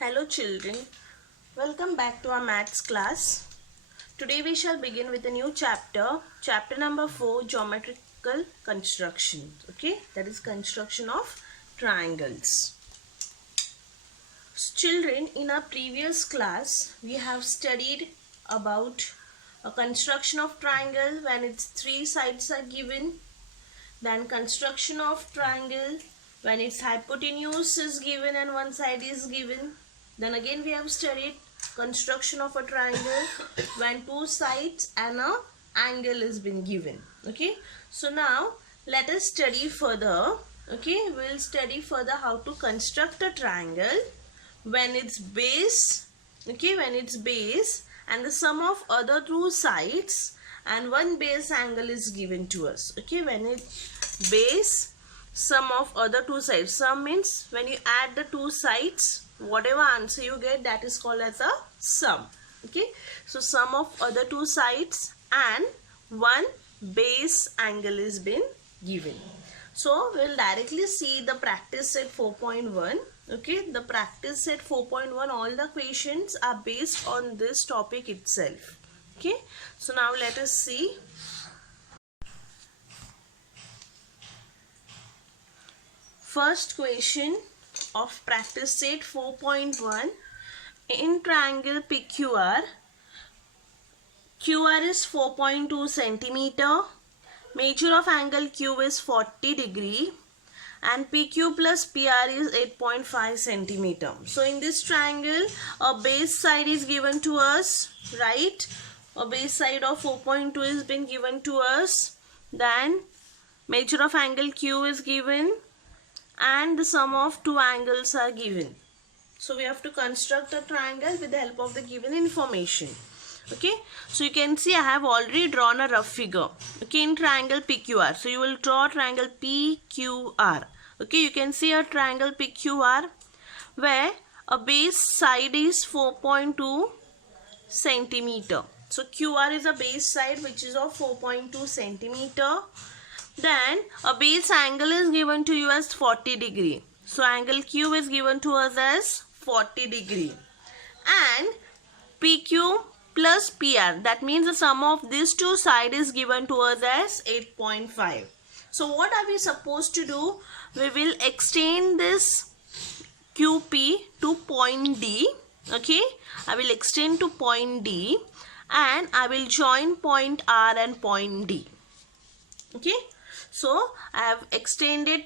Hello children, welcome back to our maths class. Today we shall begin with a new chapter, chapter number 4, geometrical construction. Okay, that is construction of triangles. So, children, in our previous class we have studied about a construction of triangle when its three sides are given, then construction of triangle when its hypotenuse is given and one side is given. Then again we have studied construction of a triangle when two sides and a angle has been given. Okay, so now let us study further. Okay, we will study further how to construct a triangle when its base, okay, when its base and the sum of other two sides and one base angle is given to us. Okay, when it base, sum of other two sides. Sum means when you add the two sides, whatever answer you get, that is called as a sum. Okay, so sum of other two sides and one base angle is been given. So we will directly see the practice set 4.1. Okay, the practice set 4.1, all the questions are based on this topic itself. Okay, so now let us see. First question of practice set 4.1. In triangle PQR, QR is 4.2 centimeter, measure of angle Q is 40 degree and PQ plus PR is 8.5 centimeter. So in this triangle, a base side is given to us, right? A base side of 4.2 is been given to us. Then measure of angle Q is given and the sum of two angles are given. So we have to construct a triangle with the help of the given information. Okay, so you can see I have already drawn a rough figure. Okay, in triangle PQR. So you will draw triangle PQR. Okay, you can see a triangle PQR where a base side is 4.2 centimeter. So QR is a base side which is of 4.2 centimeter. Then a base angle is given to you as 40 degree. So angle Q is given to us as 40 degree. And PQ plus PR, that means the sum of these two sides is given to us as 8.5. So what are we supposed to do? We will extend this QP to point D. Okay, I will extend to point D and I will join point R and point D. Okay, so I have extended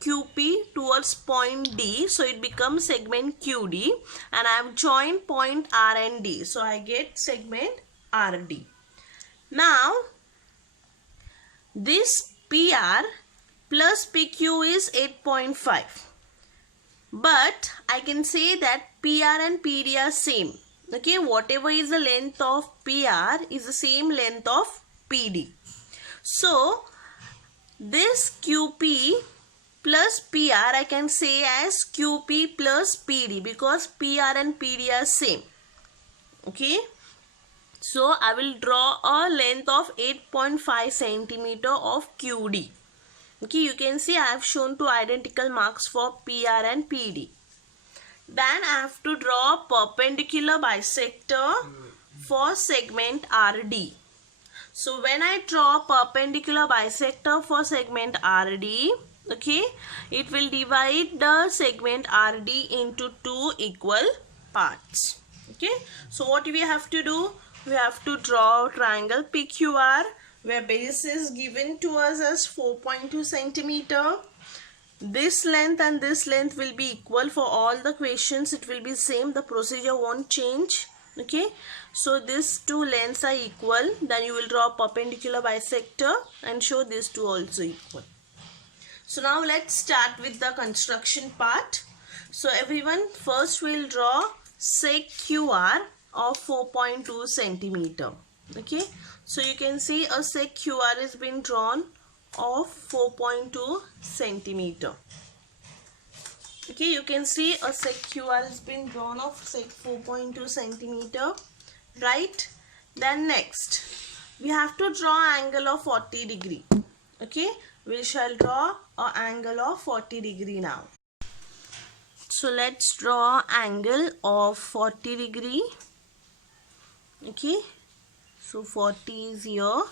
QP towards point D, so it becomes segment QD, and I have joined point R and D, so I get segment RD. Now this PR plus PQ is 8.5, but I can say that PR and PD are same. Okay, whatever is the length of PR is the same length of PD. So this QP plus PR I can say as QP plus PD because PR and PD are same. Okay, so I will draw a length of 8.5 centimeter of QD. Okay, you can see I have shown two identical marks for PR and PD. Then I have to draw a perpendicular bisector for segment RD. So when I draw perpendicular bisector for segment RD, okay, it will divide the segment RD into two equal parts. Okay, so what we have to do? We have to draw triangle PQR where base is given to us as 4.2 centimeter. This length and this length will be equal for all the questions. It will be same. The procedure won't change. Okay, so these two lengths are equal. Then you will draw perpendicular bisector and show these two also equal. So now let's start with the construction part. So everyone, first we'll draw sec QR of 4.2 centimeter. Okay, so you can see a sec QR has been drawn of 4.2 centimeter. Okay, you can see a sec QR has been drawn of sec 4.2 centimeter, right? Then next we have to draw angle of 40 degree. Okay, we shall draw an angle of 40 degree now. So let's draw angle of 40 degree. Okay, so 40 is here.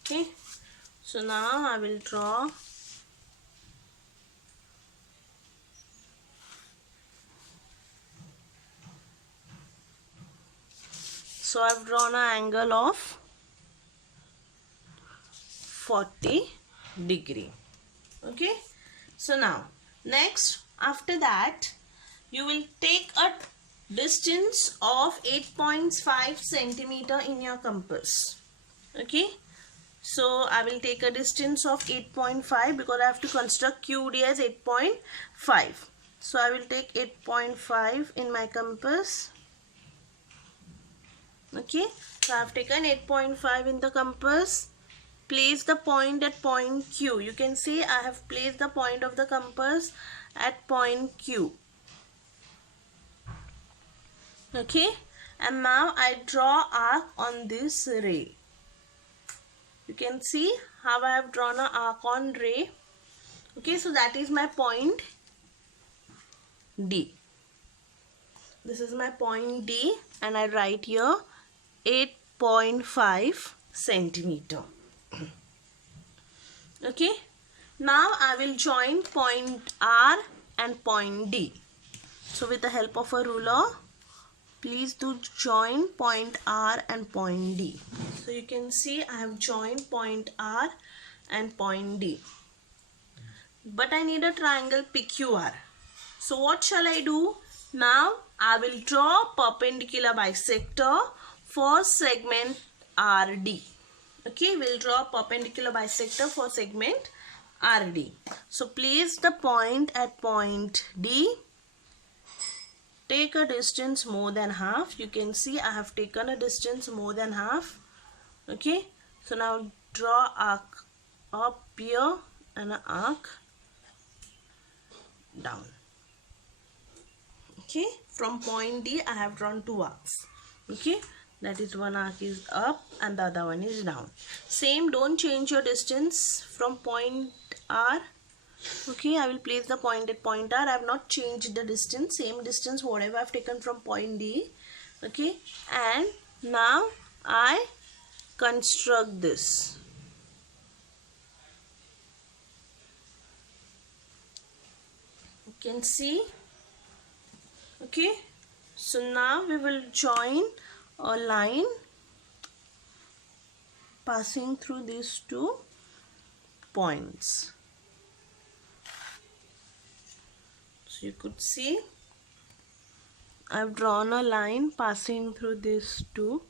Okay, so now I will draw so I've drawn an angle of 40 degree. Okay, so now next, after that you will take a distance of 8.5 centimeter in your compass. Okay, so I will take a distance of 8.5 because I have to construct QD as 8.5. So I will take 8.5 in my compass. Okay, so I have taken 8.5 in the compass. Place the point at point Q. You can see I have placed the point of the compass at point Q. Okay, and now I draw arc on this ray. You can see how I have drawn an arc on ray. Okay, so that is my point D. This is my point D and I write here 8.5 centimeter. Okay, now I will join point R and point D. So with the help of a ruler, please do join point R and point D. So you can see I have joined point R and point D. But I need a triangle PQR. So what shall I do? Now I will draw perpendicular bisector for segment RD. Okay, we'll draw perpendicular bisector for segment RD. So place the point at point D. Take a distance more than half. You can see I have taken a distance more than half. Okay, so now draw arc up here and an arc down. Okay, from point D I have drawn two arcs. Okay, that is one arc is up and the other one is down. Same, don't change your distance from point R. Okay, I will place the point at point R. I have not changed the distance, same distance whatever I have taken from point D. Okay, and now I construct this. You can see. Okay, so now we will join a line passing through these two points. So you could see I've drawn a line passing through these two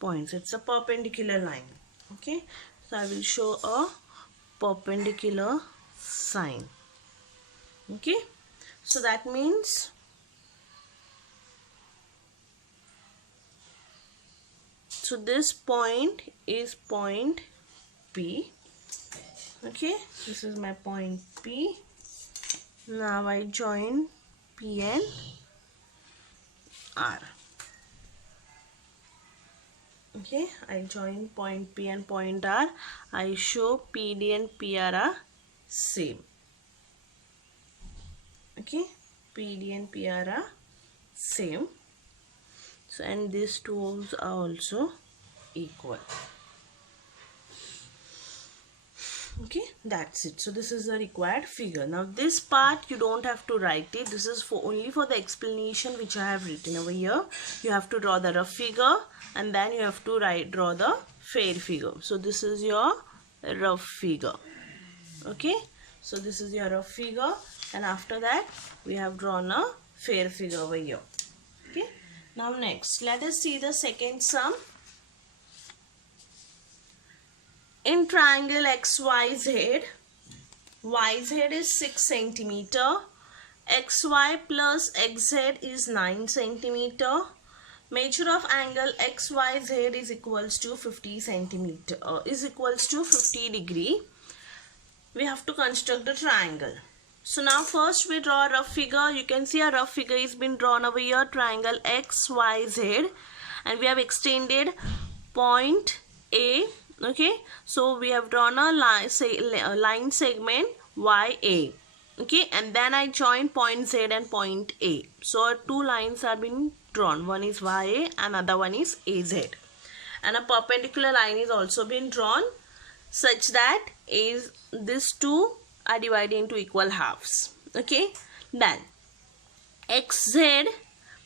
points. It's a perpendicular line. Okay, so I will show a perpendicular sign. Okay, so that means so this point is point P. Okay, this is my point P. Now I join P and R. Okay, I join point P and point R. I show PD and PR are same. Okay, PD and PR are same. So, and these two are also equal. Okay, that's it. So this is the required figure. Now this part you don't have to write it. This is for only for the explanation which I have written over here. You have to draw the rough figure and then you have to draw the fair figure. So this is your rough figure. Okay, so this is your rough figure and after that we have drawn a fair figure over here. Okay, now next let us see the second sum. In triangle XYZ, YZ is 6 centimeter, XY plus XZ is 9 centimeter. Measure of angle XYZ is equals to 50 centimeter, is equals to 50 degree. We have to construct the triangle. So now first we draw a rough figure. You can see a rough figure is been drawn over here, triangle XYZ, and we have extended point A. Okay, so we have drawn a line segment YA. Okay, and then I join point Z and point A. So two lines are being drawn. One is YA and another one is AZ. And a perpendicular line is also been drawn such that these two are divided into equal halves. Okay, then XZ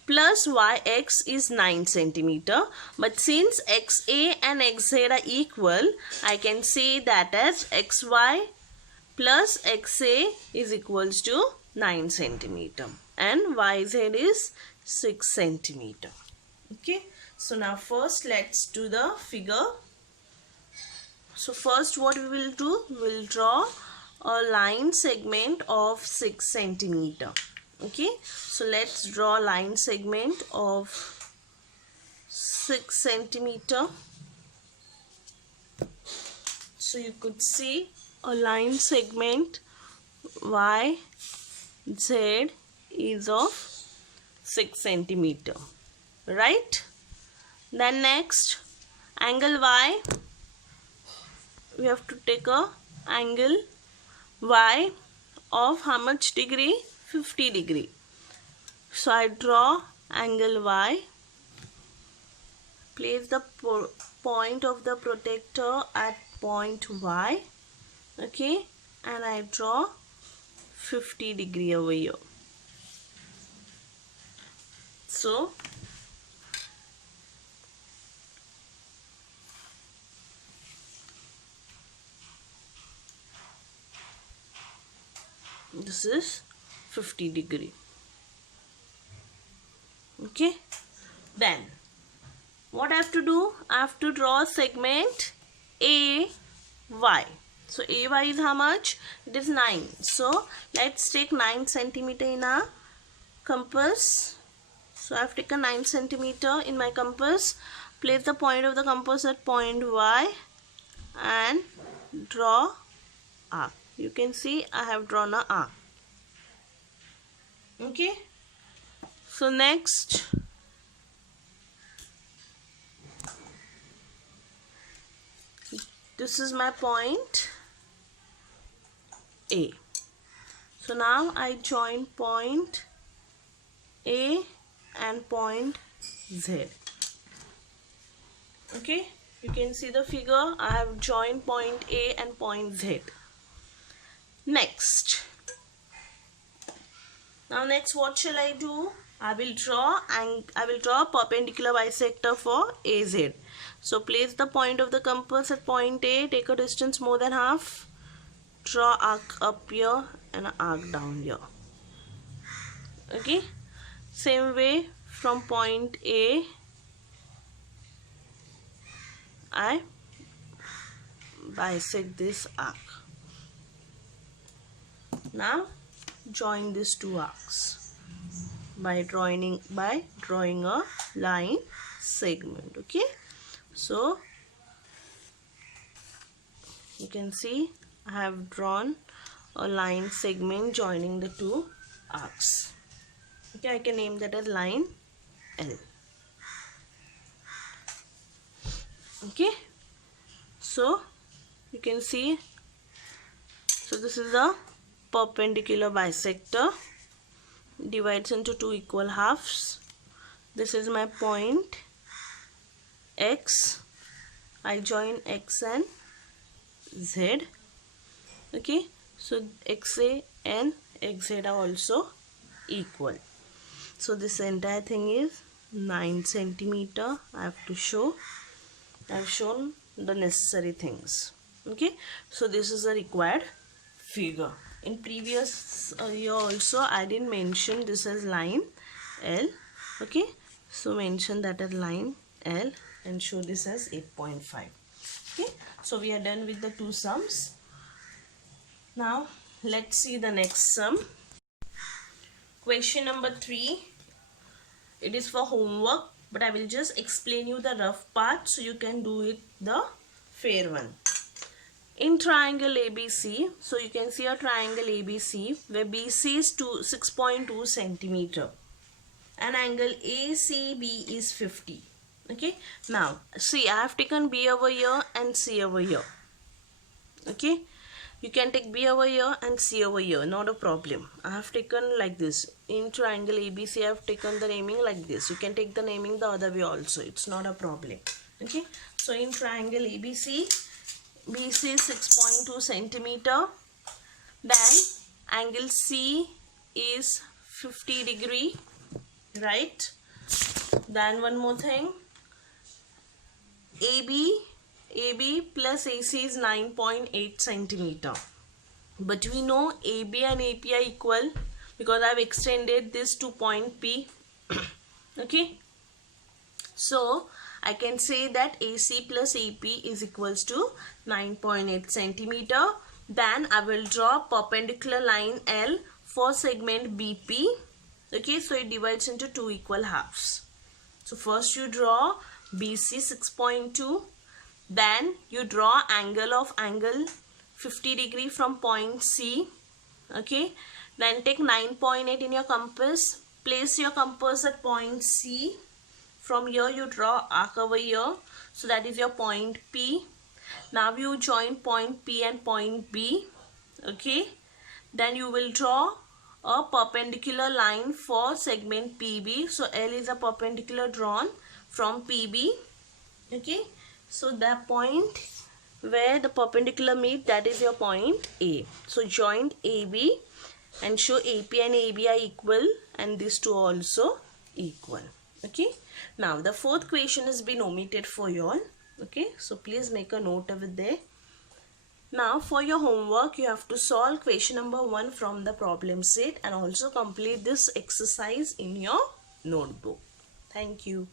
plus YX is 9 centimeter. But since XA and XZ are equal, I can say that as XY plus XA is equals to 9 centimeter and YZ is 6 centimeter. Okay, so now first let's do the figure. So first what we will do, we will draw a line segment of 6 centimeter. Okay, so let's draw a line segment of 6 centimeter. So you could see a line segment YZ is of 6 centimeter, right? Then next, angle Y, we have to take a angle Y of how much degree? 50 degree. So I draw angle Y, place the point of the protector at point Y, okay, and I draw 50 degree over here. So this is 50 degree. Okay, then what I have to do? I have to draw a segment AY. So AY is how much? It is 9. So let's take 9 centimeter in our compass. So I have taken 9 centimeter in my compass. Place the point of the compass at point Y and draw arc. You can see I have drawn an arc. Okay. So next, this is my point A. So now I join point A and point Z. Okay, you can see the figure. I have joined point A and point Z. Next, what shall I do? I will draw a perpendicular bisector for AZ. So place the point of the compass at point A, take a distance more than half, draw arc up here and an arc down here. Okay, same way from point A I bisect this arc. Now join these two arcs by drawing a line segment. Okay, so you can see I have drawn a line segment joining the two arcs. Okay, I can name that as line L. Okay, so you can see, so this is a perpendicular bisector, divides into two equal halves. This is my point X. I join X and Z. Okay, so XA and XZ are also equal. So this entire thing is 9 centimeter. I have shown the necessary things. Okay, so this is a required figure. In previous year also I didn't mention this as line L. Okay, so mention that as line L and show this as 8.5. Okay, so we are done with the two sums. Now let's see the next sum. Question number 3. It is for homework, but I will just explain you the rough part so you can do it the fair one. In triangle ABC, so you can see a triangle ABC where BC is 6.2 centimeter and angle ACB is 50. Okay, now see, I have taken B over here and C over here. Okay, You can take B over here and C over here, not a problem. I have taken like this. In triangle ABC, I have taken the naming like this. You can take the naming the other way also. It's not a problem. Okay. So in triangle ABC, BC is 6.2 centimeter. Then angle C is 50 degree. Right. Then one more thing. AB plus AC is 9.8 centimeter. But we know AB and AP are equal because I have extended this to point P. Okay. So I can say that AC plus AP is equals to 9.8 centimeter. Then I will draw perpendicular line L for segment BP. Okay. So it divides into two equal halves. So first you draw BC 6.2. Then you draw angle 50 degree from point C. Okay. Then take 9.8 in your compass. Place your compass at point C. From here you draw arc over here. So that is your point P. Now you join point P and point B. Okay. Then you will draw a perpendicular line for segment PB. So L is a perpendicular drawn from PB. Okay. So that point where the perpendicular meet, that is your point A. So join AB and show AP and AB are equal and these two also equal. Okay. Now the fourth question has been omitted for you all. Okay. So please make a note of it there. Now for your homework, you have to solve question number 1 from the problem set and also complete this exercise in your notebook. Thank you.